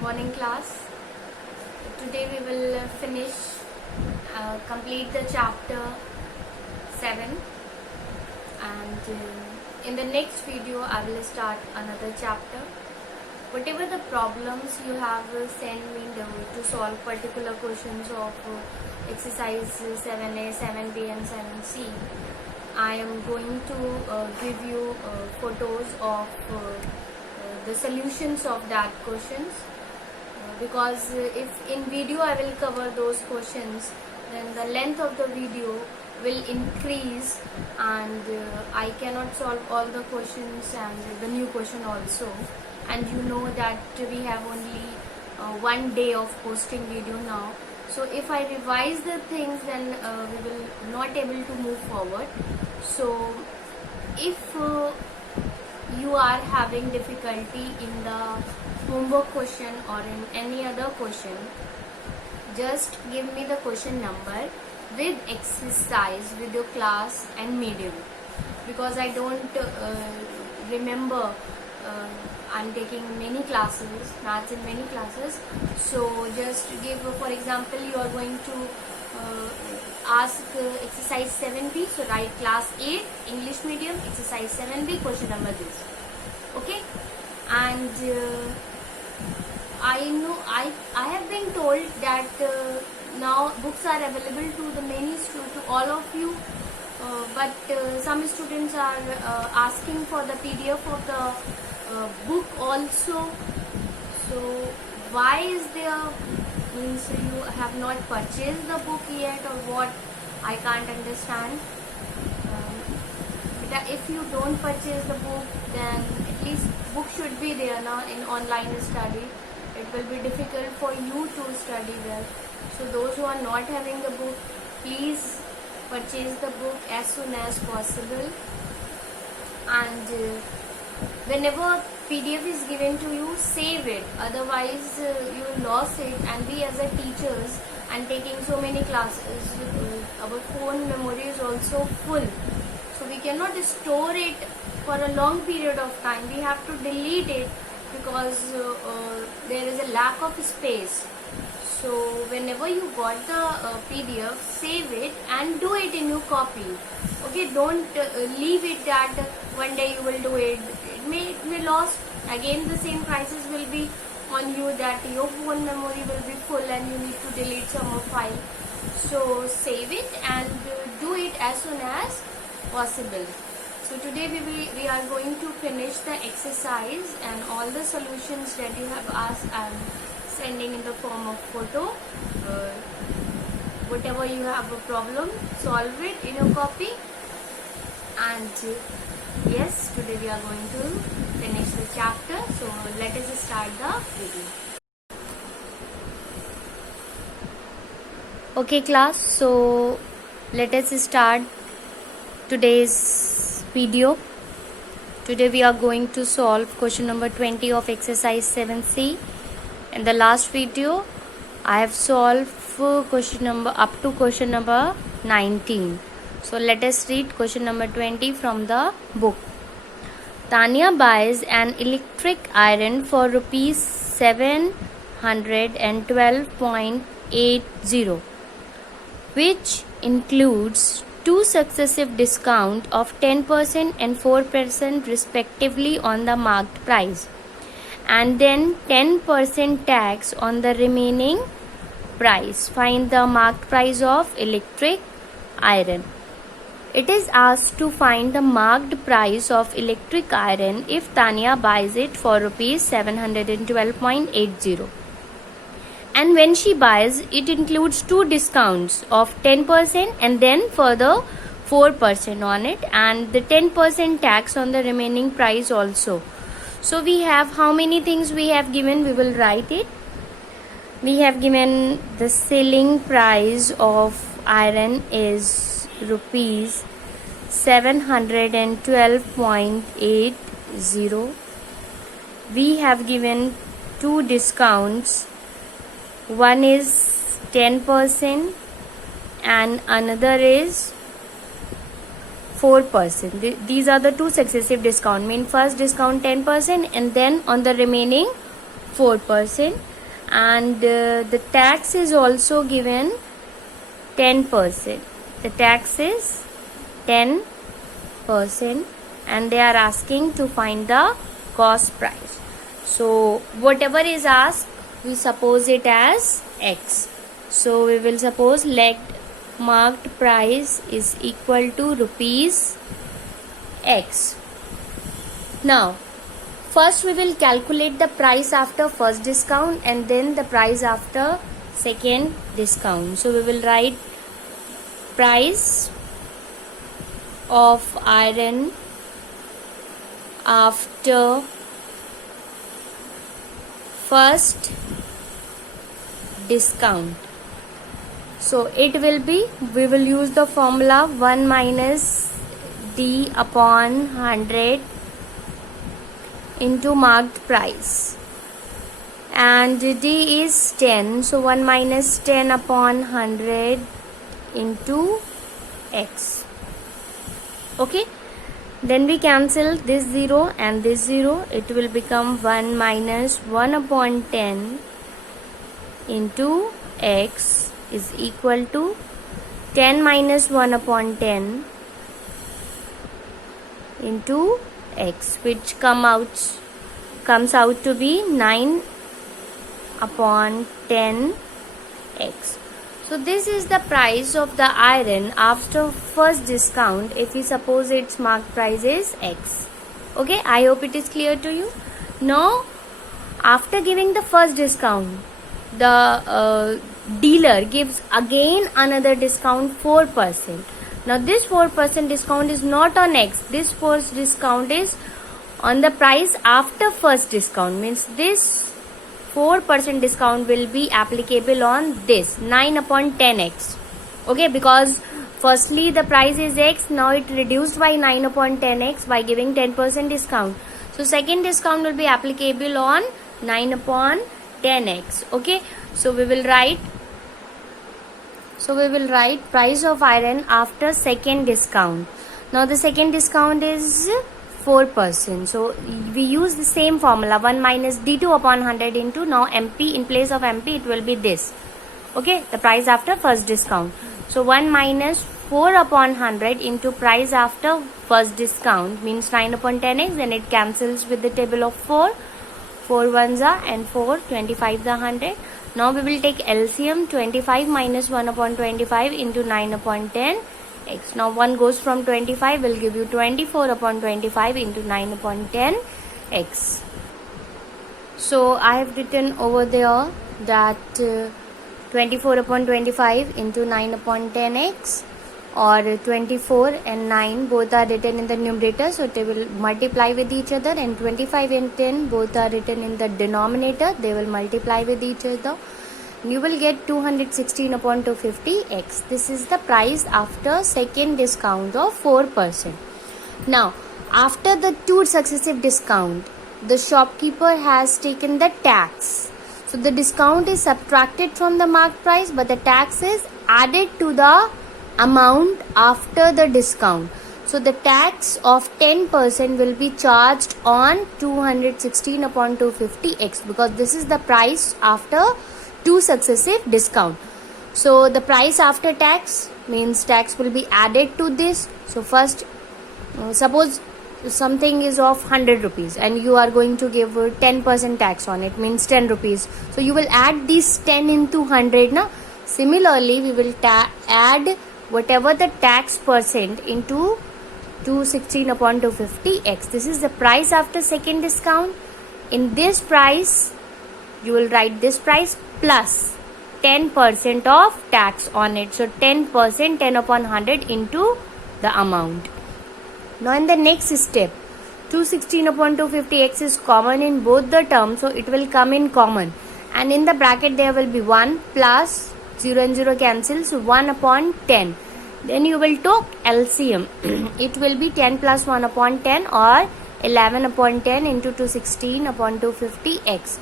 Morning class. Today we will complete the chapter 7, and in the next video I will start another chapter. Whatever the problems you have sent me to solve particular questions of exercise 7A, 7B and 7C, I am going to give you photos of the solutions of that questions. Because if in video I will cover those questions, then the length of the video will increase, and I cannot solve all the questions and the new question also. And you know that we have only one day of posting video now. So if I revise the things, then we will not able to move forward. So if you are having difficulty in the homework question or in any other question, just give me the question number with exercise with your class and medium, because I don't remember. I'm taking many classes, maths in many classes. So just give, for example, you are going to ask exercise 7B, so write class 8 English medium exercise 7B question number this. Okay, and I know I have been told that now books are available to the to all of you, but some students are asking for the PDF of the book also. So why is there, means you have not purchased the book yet, or what? I can't understand. But if you don't purchase the book, then at least book should be there now in online study. It will be difficult for you to study well. So those who are not having the book, please purchase the book as soon as possible. And whenever PDF is given to you, save it. Otherwise, you lost it. And we as a teachers and taking so many classes, our phone memory is also full. So we cannot store it for a long period of time. We have to delete it because there is a lack of space. So whenever you got the PDF, save it and do it in your copy. Okay, don't leave it that one day you will do it. It may lost. Again the same crisis will be on you, that your phone memory will be full and you need to delete some more file. So save it and do it as soon as possible. So today we are going to finish the exercise, and all the solutions that you have asked I am sending in the form of photo. Whatever you have a problem, solve it in your copy. And yes, today we are going to finish the chapter. So let us start the video. Okay class, so let us start today's video. Today we are going to solve question number 20 of exercise 7C. In the last video I have solved question number up to question number 19. So let us read question number 20 from the book. Tanya buys an electric iron for rupees 712.80, which includes two successive discounts of 10% and 4% respectively on the marked price, and then 10% tax on the remaining price. Find the marked price of electric iron. It is asked to find the marked price of electric iron if Tanya buys it for rupees 712.80. And when she buys, it includes two discounts of 10% and then further 4% on it, and the 10% tax on the remaining price also. So we have how many things we have given, we will write it. We have given the selling price of iron is rupees 712.80. We have given two discounts. One is 10% and another is 4%. These are the two successive discount. Mean first discount 10% and then on the remaining 4%, and the tax is also given 10%. The tax is 10%, and they are asking to find the cost price. So whatever is asked, we suppose it as X. So we will suppose let marked price is equal to rupees X. Now first we will calculate the price after first discount and then the price after second discount. So we will write price of iron after first discount. So it will be, we will use the formula 1 minus D upon 100 into marked price, and D is 10, so 1 minus 10 upon 100 into X. Okay, then we cancel this 0 and this 0. It will become 1 minus 1 upon 10 into X is equal to 10 minus 1 upon 10 into X, which comes out to be 9 upon 10 X. So this is the price of the iron after first discount if we suppose its marked price is X. Okay, I hope it is clear to you. Now after giving the first discount, the dealer gives again another discount 4%. Now this 4% discount is not on X. This first discount is on the price after first discount, means this 4% discount will be applicable on this 9 upon 10X. Okay, because firstly the price is X, now it reduced by 9 upon 10X by giving 10% discount. So second discount will be applicable on 9 upon 10X. Okay, so we will write price of iron after second discount. Now the second discount is 4%. So we use the same formula 1 minus D2 upon 100 into, now MP, in place of MP it will be this. Okay, the price after first discount. So 1 minus 4 upon 100 into price after first discount means 9 upon 10x, then it cancels with the table of 4. 4 ones are and 4, 25 the 100. Now we will take LCM, 25 minus 1 upon 25 into 9 upon 10 X. Now 1 goes from 25 will give you 24 upon 25 into 9 upon 10 X. So I have written over there that 24 upon 25 into 9 upon 10 X, or 24 and 9 both are written in the numerator, so they will multiply with each other, and 25 and 10 both are written in the denominator, they will multiply with each other. You will get 216 upon 250 X. This is the price after second discount of 4%. Now after the 2 successive discount, the shopkeeper has taken the tax. So the discount is subtracted from the marked price, but the tax is added to the amount after the discount. So the tax of 10% will be charged on 216 upon 250 X, because this is the price after 2 successive discount. So the price after tax means tax will be added to this. So first suppose something is of 100 rupees and you are going to give 10% tax on it, means 10 rupees. So you will add this 10 into 100 now. Similarly we will add whatever the tax percent into 216 upon 250 X. This is the price after second discount. In this price you will write this price plus 10% of tax on it. So 10%, 10 upon 100 into the amount. Now in the next step, 216 upon 250 X is common in both the terms, so it will come in common, and in the bracket there will be 1 plus 0 and 0 cancels, so 1 upon 10. Then you will take LCM. It will be 10 plus 1 upon 10, or 11 upon 10 into 216 upon 250 X.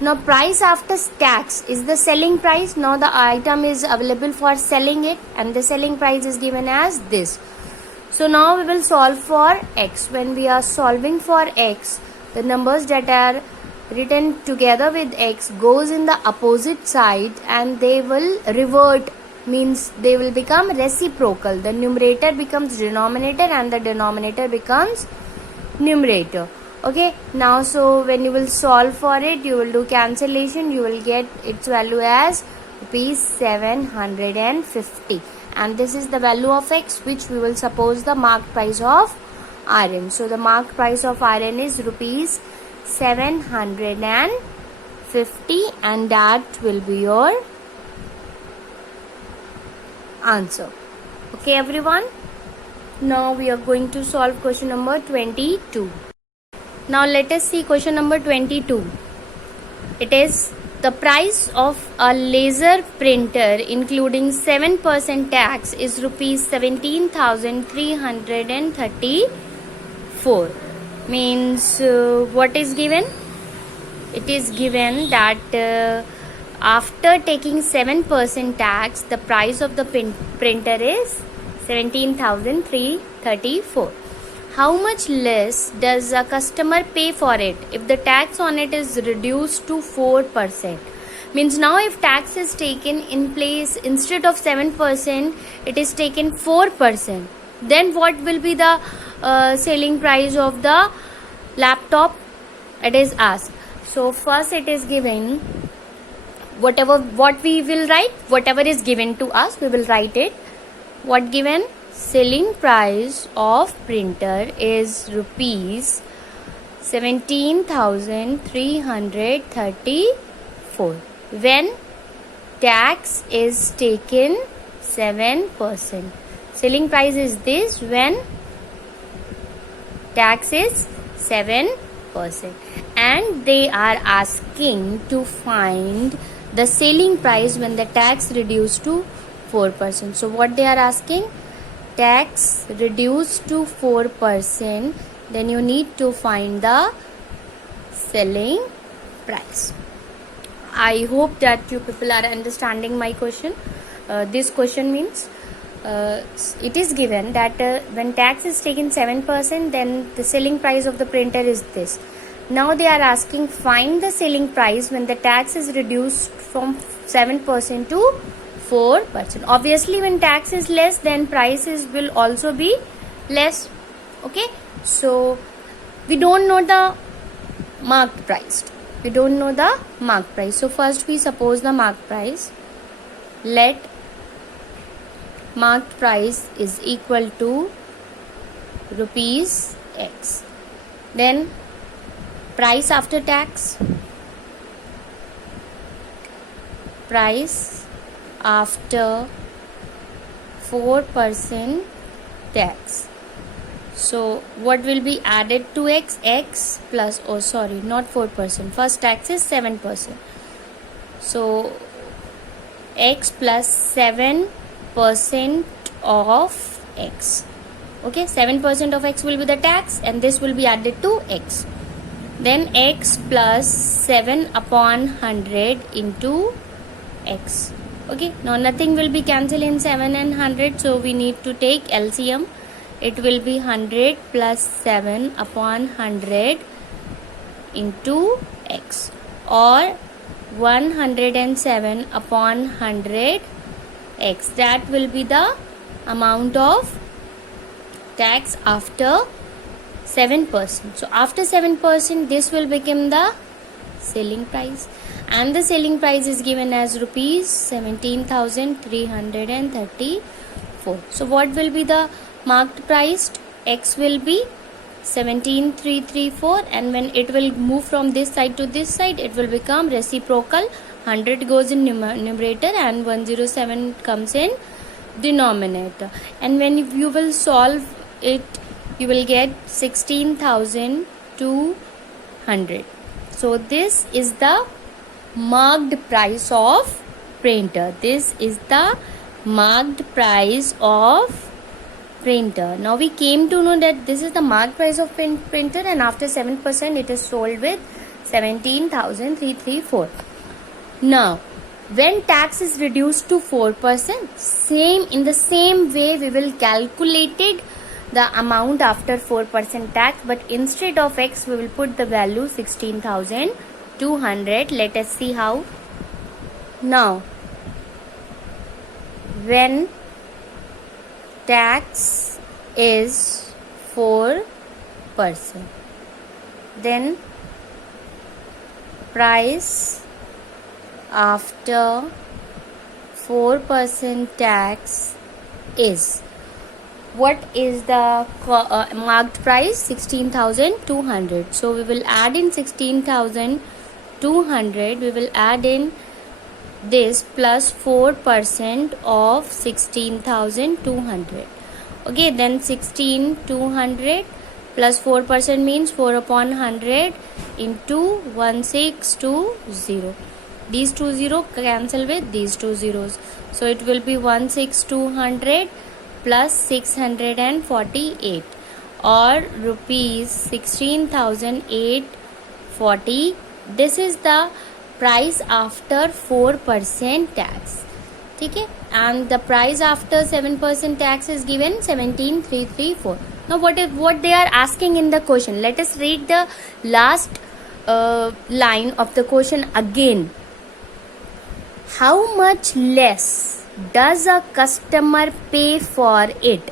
Now price after tax is the selling price. Now the item is available for selling it, and the selling price is given as this. So now we will solve for X. When we are solving for X, the numbers that are written together with x goes in the opposite side and they will revert, means they will become reciprocal. The numerator becomes denominator and the denominator becomes numerator. Okay, now so when you will solve for it, you will do cancellation, you will get its value as rupees 750, and this is the value of x which we will suppose the marked price of Rn. So the marked price of Rn is rupees 750 and that will be your answer. Okay everyone, now we are going to solve question number 22. Now let us see question number 22. It is the price of a laser printer including 7% tax is rupees 17,334. Means what is given? It is given that after taking 7% tax, the price of the printer is 17,334. How much less does a customer pay for it if the tax on it is reduced to 4%? Means now if tax is taken in place, instead of 7%, it is taken 4%. Then what will be the selling price of the laptop? It is asked. So first it is given, what we will write, whatever is given to us, we will write it. What given? Selling price of printer is rupees 17,334 when tax is taken 7%. Selling price is this when tax is 7%, and they are asking to find the selling price when the tax reduced to 4%. So what they are asking? Tax reduced to 4%, then you need to find the selling price. I hope that you people are understanding my question. This question means it is given that when tax is taken 7%, then the selling price of the printer is this. Now they are asking find the selling price when the tax is reduced from 7% to 4%. Obviously when tax is less, then prices will also be less. Okay, so we don't know the marked price. So first we suppose the marked price. Let marked price is equal to rupees x. Then price after tax, price after 4% tax. So what will be added to x? X plus, oh sorry, not 4%. First tax is 7%. So x plus 7% of x. Okay, 7% of x will be the tax and this will be added to x. Then x plus 7 upon 100 into x. Okay, now nothing will be cancelled in 7 and 100, so we need to take LCM. It will be 100 plus 7 upon 100 into x, or 107 upon 100 x. That will be the amount of tax after 7%. So after 7%, this will become the selling price, and the selling price is given as rupees 17,334. So what will be the marked price? X will be 17,334, and when it will move from this side to this side, it will become reciprocal. 100 goes in numerator and 107 comes in denominator, and when you will solve it, you will get 16,200. So this is the marked price of printer. This is the marked price of printer. Now we came to know that this is the marked price of printer, and after 7% it is sold with 17,334. Now when tax is reduced to 4%, in the same way we will calculate the amount after 4% tax, but instead of x we will put the value 16,200. 200. Let us see how. Now, when tax is 4%, then price after 4% tax is, what is the marked price? 16,200. So we will add in 16,200. We will add in this plus 4% of 16,200. Okay, then 16,200 plus 4% means 4 upon 100 into 1620. These 2 zeros cancel with these 2 zeros. So it will be 16,200 plus 648, or rupees 16,840. This is the price after 4% tax. Okay, and the price after 7% tax is given 17,334. Now what they are asking in the question? Let us read the last line of the question again. How much less does a customer pay for it?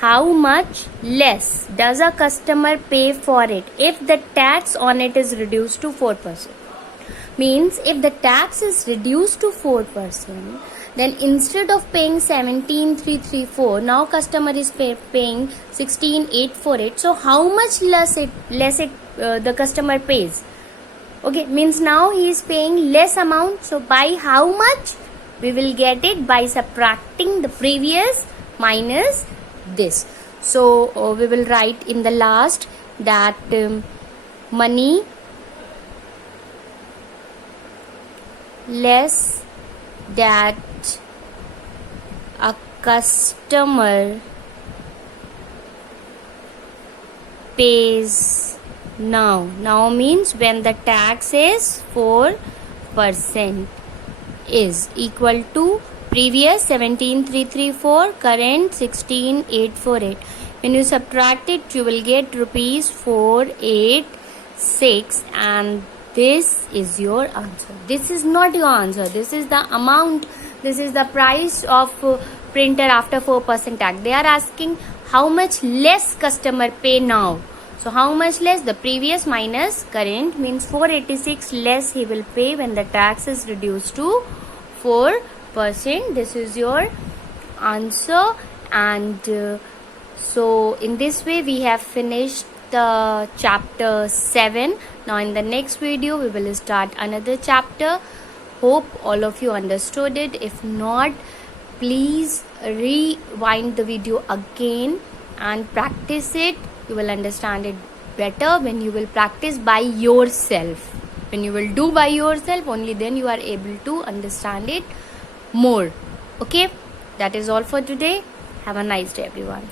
How much less does a customer pay for it if the tax on it is reduced to 4%? Means if the tax is reduced to 4%, then instead of paying 17,334, now customer is paying 16,848. So how much less the customer pays? Okay, means now he is paying less amount. So by how much? We will get it by subtracting the previous minus this. So we will write in the last that money less that a customer pays now. Now means when the tax is 4%, is equal to previous 17,334, current 16,848. When you subtract it, you will get rupees 486, and this is your answer. This is not your answer. This is the amount. This is the price of printer after 4% tax. They are asking how much less customer pay now. So how much less? The previous minus current means 486 less he will pay when the tax is reduced to 4%. This is your answer. And so in this way we have finished the chapter 7. Now in the next video we will start another chapter. Hope all of you understood it. If not, please rewind the video again and practice it. You will understand it better when you will practice by yourself. When you will do by yourself, only then you are able to understand it more. Okay, that is all for today. Have a nice day, everyone.